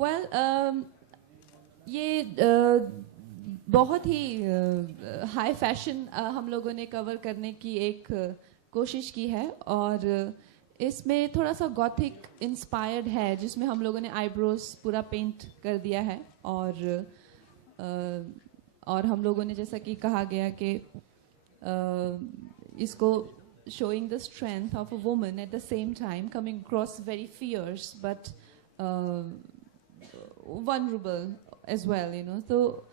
Well ये बहुत ही high fashion हम लोगों ने कवर करने की एक कोशिश की है, और इसमें थोड़ा सा गॉथिक इंस्पायर्ड है, जिसमें हम लोगों ने आईब्रोज पूरा पेंट कर दिया है, और हम लोगों ने जैसा कि कहा गया कि इसको showing the strength of a woman at the same time coming across very fierce but vulnerable as well, you know. तो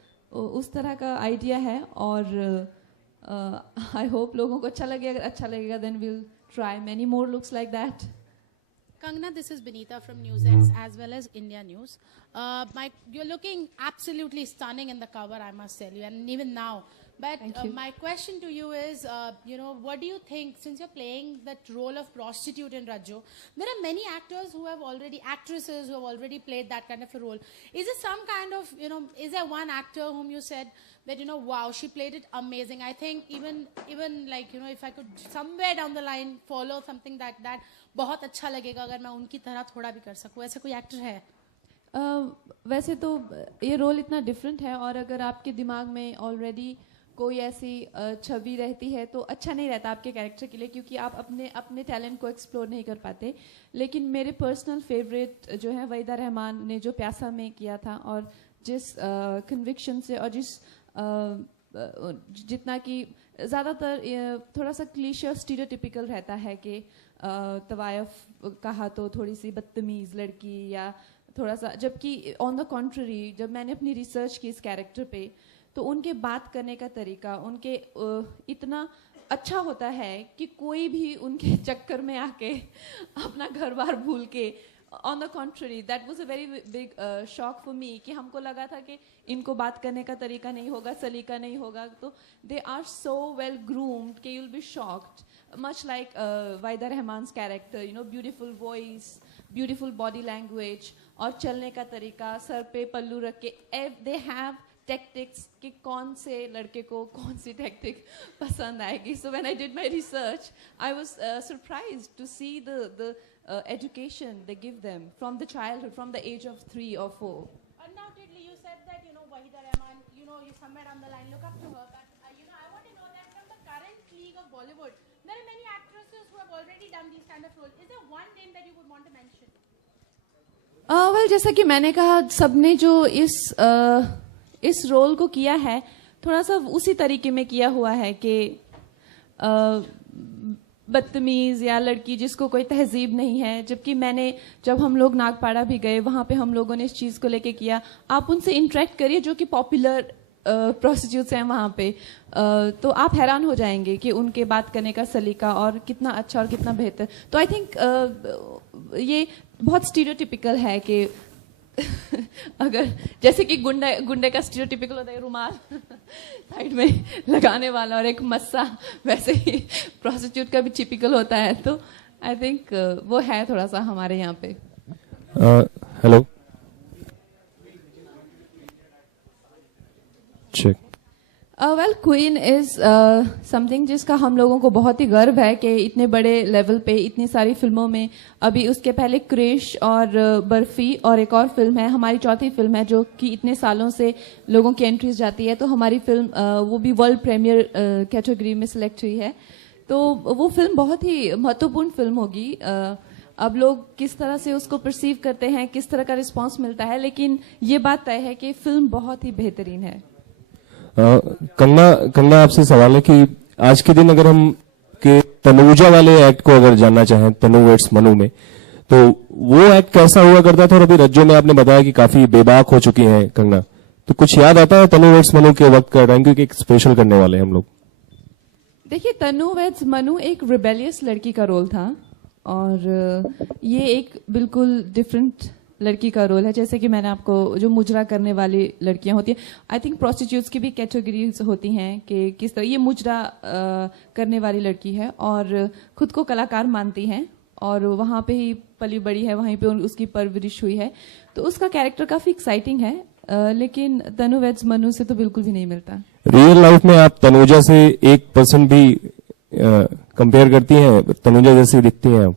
उस तरह का आइडिया है, और आई होप लोगों को अच्छा लगेगा. अगर अच्छा लगेगा then we'll try many more looks like that. Kangana, this is Benita from NewsX as well as India News. You're looking absolutely stunning in the cover, I must tell you, and even now. But my question to you is, what do you think, since you're playing that role of prostitute in Rajjo, there are many actresses who have already played that kind of a role. Is there some kind of, is there one actor whom you said that, wow, she played it amazing? I think even like, if I could somewhere down the line follow something that बहुत अच्छा लगेगा अगर मैं उनकी तरह थोड़ा भी कर सकूं, ऐसे कोई एक्टर है? वैसे तो ये रोल इतना डिफरेंट है, और अगर आपके दिमाग में ऑलरेडी कोई ऐसी छवि रहती है तो अच्छा नहीं रहता आपके कैरेक्टर के लिए, क्योंकि आप अपने टैलेंट को एक्सप्लोर नहीं कर पाते. लेकिन मेरे पर्सनल फेवरेट जो है वहीदा रहमान ने जो प्यासा में किया था, और जिस कन्विक्शन से और जितना कि ज़्यादातर थोड़ा सा क्लीशे स्टीरियोटिपिकल रहता है कि तवायफ कहा तो थोड़ी सी बदतमीज़ लड़की, या थोड़ा सा, जबकि ऑन द कॉन्ट्ररी जब मैंने अपनी रिसर्च की इस कैरेक्टर पे, तो उनके बात करने का तरीका उनके इतना अच्छा होता है कि कोई भी उनके चक्कर में आके अपना घर बार भूल के, on the contrary that was a very big shock for me, कि हमको लगा था कि इनको बात करने का तरीका नहीं होगा, सलीका नहीं होगा, तो they are so well groomed कि you will be shocked, much like Wahida Rahman's character, beautiful voice, beautiful body language, और चलने का तरीका, सर पे पल्लू रख के, they have tactics कि कौन से लड़के को कौन सी tactic पसंद आएगी. So when I did my research, I was surprised to see the education they give them from the childhood, from the age of 3 or 4. Undoubtedly, you said that Wahida Rahman, you somewhere down the line look up to her, but I want to know that from the current league of Bollywood, there are many actresses who have already done these kind of roles. Is there one name that you would want to mention? well, जैसा कि मैंने कहा, सबने जो इस role को किया है थोड़ा सा उसी तरीके में किया हुआ है कि बदतमीज या लड़की जिसको कोई तहजीब नहीं है. जबकि जब हम लोग नागपाड़ा भी गए, वहां पे हम लोगों ने इस चीज को लेके किया. आप उनसे इंटरेक्ट करिए जो कि पॉपुलर प्रोस्टिट्यूट्स हैं वहाँ पे, तो आप हैरान हो जाएंगे कि उनके बात करने का सलीका और कितना अच्छा और कितना बेहतर. तो आई थिंक ये बहुत स्टीरियोटिपिकल है कि अगर जैसे कि गुंडे का स्टीरियोटिपिकल होता है रुमाल साइड में लगाने वाला और एक मस्सा, वैसे ही प्रोस्टिट्यूट का भी टिपिकल होता है. तो आई थिंक वो है थोड़ा सा हमारे यहाँ पे. Hello, check. Well, queen is something जिसका हम लोगों को बहुत ही गर्व है कि इतने बड़े लेवल पे इतनी सारी फिल्मों में, अभी उसके पहले क्रिश और बर्फी और एक और फिल्म है, हमारी चौथी फिल्म है जो कि इतने सालों से लोगों की एंट्रीज जाती है. तो हमारी फिल्म वो भी वर्ल्ड प्रीमियर कैटेगरी में सिलेक्ट हुई है. तो वो फिल्म बहुत ही महत्वपूर्ण फिल्म होगी. अब लोग किस तरह से उसको परसीव करते हैं, किस तरह का रिस्पॉन्स मिलता है, लेकिन ये बात तय है कि फिल्म बहुत ही बेहतरीन है. कंगना, आपसे सवाल है कि आज के दिन अगर हम के तनुजा वाले एक्ट को अगर जानना चाहें, तनु वेट्स मनु में, तो वो एक्ट कैसा हुआ करता था? और अभी रज्जो में आपने बताया कि काफी बेबाक हो चुकी हैं कंगना, तो कुछ याद आता है तनु वेट्स मनु के वक्त का? थैंक यू कि एक स्पेशल करने वाले हैं हम लोग. देखिए, तनु वेट्स मनु एक रिबेलियस लड़की का रोल था, और ये एक बिल्कुल डिफरेंट लड़की का रोल है. जैसे कि मैंने आपको, जो मुजरा करने वाली लड़कियां होती हैं, आई थिंक प्रोस्टिट्यूट्स की भी कैटेगरीज होती हैं कि किस तरह ये मुजरा करने वाली लड़की है और खुद को कलाकार मानती हैं, और वहाँ पे ही पली बड़ी है, वहीं पे उसकी परवरिश हुई है. तो उसका कैरेक्टर काफी एक्साइटिंग है, लेकिन तनु वेट्स मनु से तो बिल्कुल भी नहीं मिलता. रियल लाइफ में आप तनुजा से 1% भी कंपेयर करती हैं? तनुजा जैसी दिखती हैं आप?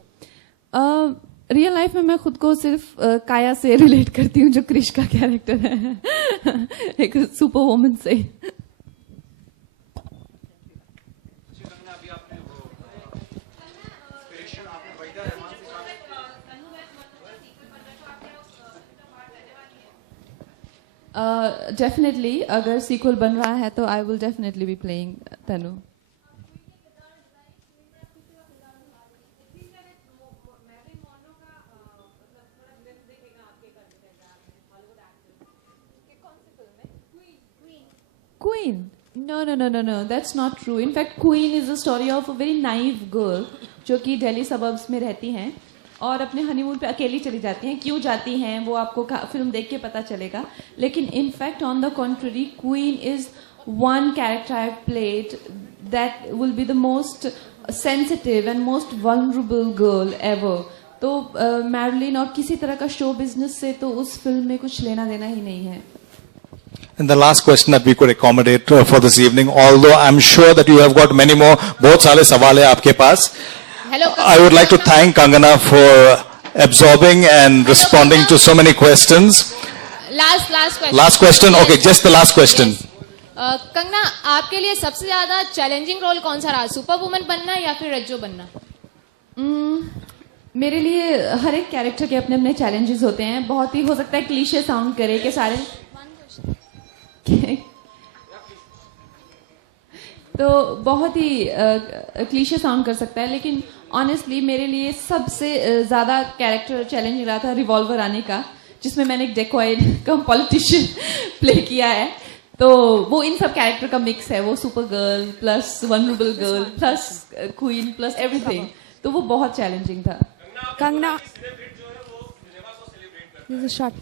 रियल लाइफ में मैं खुद को सिर्फ काया से रिलेट करती हूँ, जो क्रिश का कैरेक्टर है एक सुपर वुमन से। डेफिनेटली अगर सीक्वल बन रहा है तो I will definitely be playing Tanu. Queen? No. That's not true. In fact, Queen is the story of a very naive girl जो कि दिल्ली सबर्ब्स में रहती हैं और अपने हनीमून पे अकेली चली जाती हैं। क्यों जाती हैं वो आपको फिल्म देख के पता चलेगा। लेकिन in fact, on the contrary, Queen is one character I've played that will be the most sensitive and most vulnerable girl ever. तो मैरिलिन और किसी तरह का शो बिजनेस से तो उस फिल्म में कुछ लेना देना ही नहीं है। And the last question that we could accommodate for this evening, although I'm sure that you have got many more, बहुत सारे सवाल है आपके पास. Hello, I would like to thank Kangana for absorbing and responding to so many questions. Last question. Last question, okay, just the last question. Kangana, आपके लिए सबसे ज्यादा challenging role कौन सा रहा, सुपर वुमन बनना या फिर रज्जो बनना? मेरे लिए हर एक कैरेक्टर के अपने अपने चैलेंजेस होते हैं। बहुत ही हो सकता है क्लीशे साउंड करे कि सारे तो बहुत ही क्लीशे साउंड कर सकता है, लेकिन ऑनेस्टली मेरे लिए सबसे ज्यादा कैरेक्टर चैलेंजिंग रहा था रिवॉल्वर आने का, जिसमें मैंने एक डेकॉइड कम पॉलिटिशियन प्ले किया है। तो वो इन सब कैरेक्टर का मिक्स है, वो super girl plus vulnerable girl plus queen plus everything, तो वो बहुत चैलेंजिंग था। कंगना, शॉट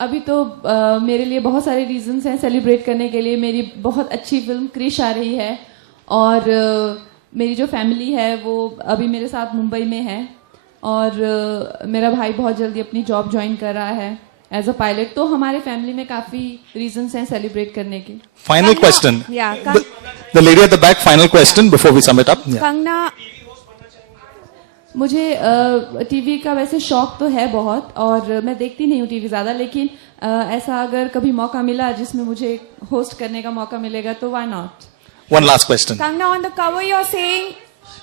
अभी तो मेरे लिए बहुत सारे रीजंस हैं सेलिब्रेट करने के लिए। मेरी बहुत अच्छी फिल्म क्रिश आ रही है और मेरी जो फैमिली है वो अभी मेरे साथ मुंबई में है और मेरा भाई बहुत जल्दी अपनी जॉब ज्वाइन कर रहा है एज अ पायलट। तो हमारे फैमिली में काफी रीजंस हैं सेलिब्रेट करने के। Final question. Yeah, The lady at the back, final question before we sum it up. Yeah. Kangana, मुझे टीवी का वैसे शौक तो है बहुत और मैं देखती नहीं हूँ टीवी ज्यादा, लेकिन ऐसा अगर कभी मौका मिला जिसमें मुझे होस्ट करने का मौका मिलेगा तो why not. One last question. Kangana, on the cover you're saying,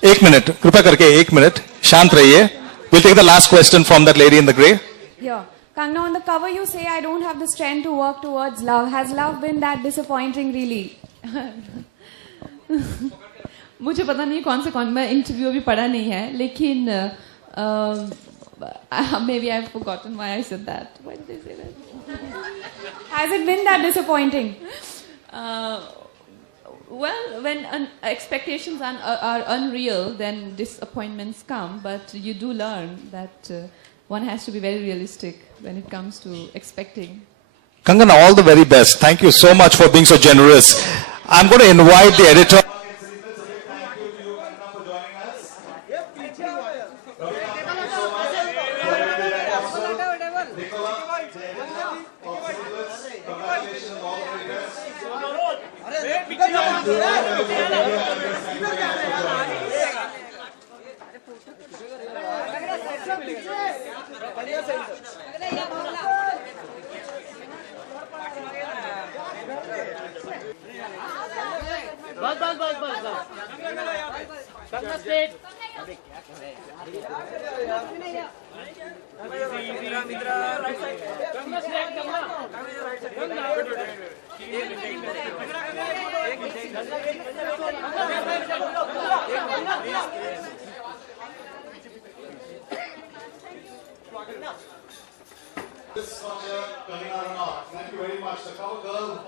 एक मिनट, कृपया करके एक मिनट शांत रहिए. We'll take the last question from that lady in the grey. yeah, Kangana, on the cover you say I don't have the strength to work towards love. Has love been that disappointing really? मुझे पता नहीं कौन मैं interview अभी पढ़ा नहीं है, लेकिन maybe I have forgotten why I said that. Why did I say that? Has it been that disappointing? Well, when expectations are unreal, then disappointments come, but you do learn that one has to be very realistic when it comes to expecting. Kangana, all the very best. Thank you so much for being so generous. I'm going to invite the editor.